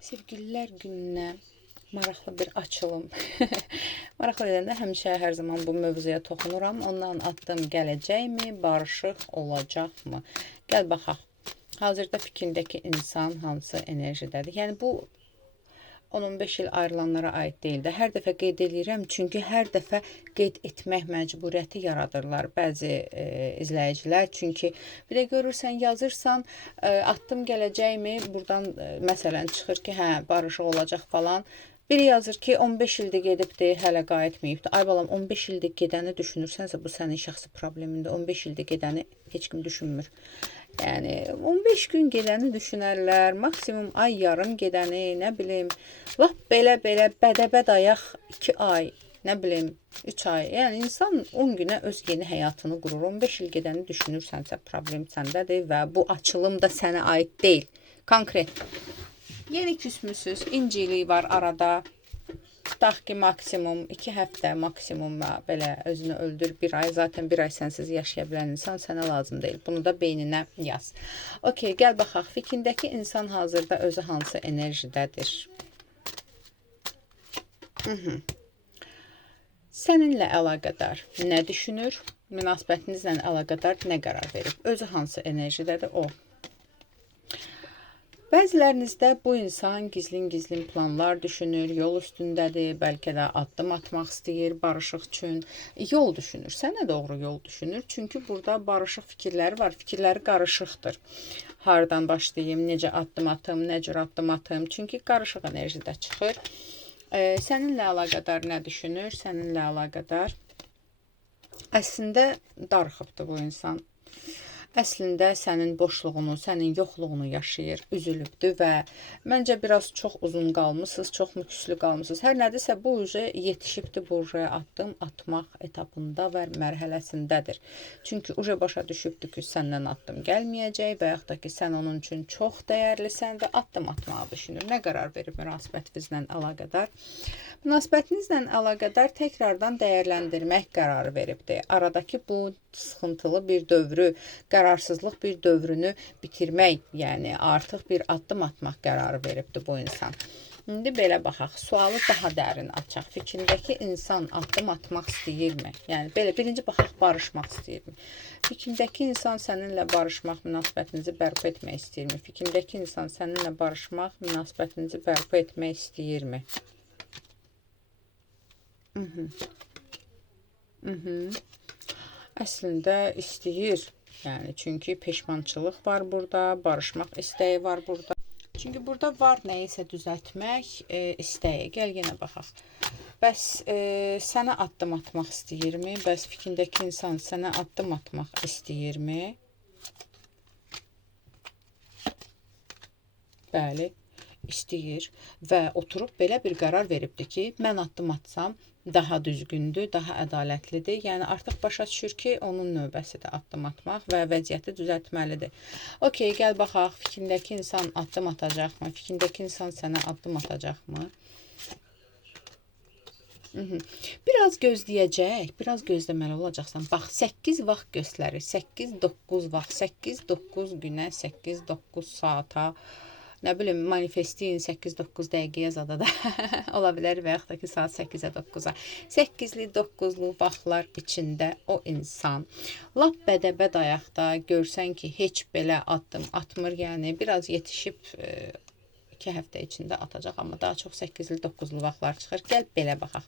Sevgililər gününə maraqlı bir açılım. Maraqlı edəndə həmişə hər zaman bu mövzuya toxunuram. Ondan addım gələcəkmi, barışıq olacaqmı? Gəl baxaq. Hazırda fikrindəki insan hansı enerjidədir? Yəni bu 10-15 il ayrılanlara aid deyil də. Hər dəfə qeyd edirəm, çünki hər dəfə qeyd etmək məcburiyyəti yaradırlar bəzi izləyicilər. Çünki bir də görürsən, yazırsan, addım gələcəkmi? Buradan məsələn çıxır ki, hə, barışıq olacaq falan. Biri yazır ki, 15 ildir gedibdir, hələ qayıtmayıbdır. Ay balam, 15 ildir gedəni düşünürsənsə, bu sənin şəxsi problemindir. 15 ildir gedəni heç kim düşünmür. Yəni 15 gün gedəni düşünərlər, maksimum ay yarım gedəni, nə bilim, lap belə bədəbəd ayaq 2 ay, nə bilim 3 ay. Yəni insan 10 günə öz yeni həyatını qurur. 15 il gedəni düşünürsənsə, problem səndədir və bu açılım da sənə aid deyil. Konkret. Yeni küsmüsüz, incilik var arada. Tutaq ki, maksimum 2 həftə, maksimum belə özünü öldür 1 ay. Zaten 1 ay sənsiz yaşaya bilən insan sənə lazım deyil. Bunu da beyninə yaz. Okey, gəl baxaq. Fikrindəki insan hazırda özü hansı enerjidədir? Səninlə əlaqədar nə düşünür? Münasibətinizlə əlaqədar nə qərar verib? Özü hansı enerjidədir o? Bəzilərinizdə bu insan gizlin planlar düşünür, yol üstündədir, bəlkə də addım atmaq istəyir barışıq üçün. Yol düşünür, sənə doğru yol düşünür. Çünki burada barışıq fikirləri var, fikirləri qarışıqdır. Hardan başlayayım, necə addım atım, nə cür addım atım. Çünki qarışıq enerjidə çıxır. Səninlə əlaqədar nə düşünür, səninlə əlaqədar? Əslində darıxıbdır bu insan. Əslində sənin boşluğunu, sənin yoxluğunu yaşayır, üzülübdür və məncə biraz çox uzun qalmısınız, çox müküslü qalmısınız. Hər nədirsə bu yetişibdir bu addım atmaq etapında və mərhələsindədir. Çünki başa düşübdür ki, səndən addım gəlməyəcək və yaxud da ki, sən onun üçün çox dəyərlisən və addım atmağı düşünür. Nə qərar verib münasibətinizlə əlaqədar? Münasibətinizlə əlaqədar təkrardan dəyərləndirmək qərarı veribdir. Aradakı bu sıxıntılı bir dövrü, qərarsızlıq bir dövrünü bitirmək, yəni artıq bir addım atmaq qərarı veribdir bu insan. İndi belə baxaq, sualı daha dərin açaq. Fikrindəki insan addım atmaq istəyirmi? Yəni belə birinci baxaq, barışmaq istəyirmi? Fikrindəki insan səninlə barışmaq, münasibətinizi bərpa etmək istəyirmi? Fikrindəki insan səninlə barışmaq, münasibətinizi bərpa etmək istəyirmi? Əslində istəyir. Yəni çünki peşmançılıq var burada, barışmaq istəyi var burada. Çünki burada var nəyisə düzəltmək istəyi. Gəl yenə baxaq. Bəs sənə addım atmaq istəyirmi? Bəs fikrindəki insan sənə addım atmaq istəyirmi? Bəli, istəyir və oturub belə bir qərar veribdir ki, mən addım atsam daha düzgündür, daha ədalətlidir. Yəni artıq başa düşür ki, onun növbəsidir addım atmaq və vəziyyəti düzəltməlidir. Okey, gəl baxaq, fikrindəki insan addım atacaqmı? Fikrindəki insan sənə addım atacaqmı? Biraz gözləyəcək, biraz gözləməli olacaqsan. Bax, 8 vaxt göstərir, 8-9 vaxt, 8-9 günə, 8-9 saata. Nə bilim, manifestliyin 8-9 dəqiqəyə zada da ola bilər və yaxud da ki, saat 8-ə 9-a. 8-li, 9-lu vaxtlar içində o insan lap bədəbəd ayaqda görsən ki, heç belə addım atmır. Yəni, biraz yetişib 2 həftə içində atacaq, amma daha çox 8-li, 9-lu vaxtlar çıxır. Gəl belə baxaq.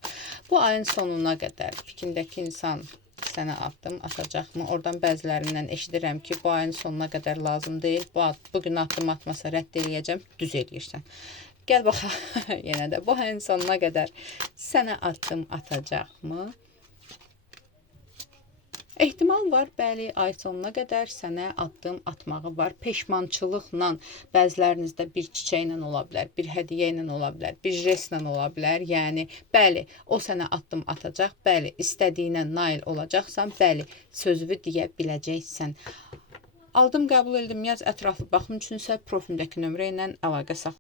Bu ayın sonuna qədər fikrindəki insan sənə addım atacaqmı? Oradan bəzilərindən eşidirəm ki, bu ayın sonuna qədər lazım deyil. Bugün addım atmasa rədd eləyəcəm, düz eləyirsən. Gəl baxaq, yenə də bu ayın sonuna qədər sənə addım atacaqmı? Ehtimal var, bəli, ay sonuna qədər sənə addım atmağı var. Peşmançılıqla, bəzilərinizdə bir çiçəklə ola bilər, bir hədiyyə ilə ola bilər, bir jestlə ola bilər. Yəni, bəli, o sənə addım atacaq, bəli, istədiyinə nail olacaqsan, bəli, sözünü deyə biləcəksən. Aldım, qəbul etdim, yaz ətraflı baxım üçünsə profilimdəki nömrə ilə əlaqə saxla.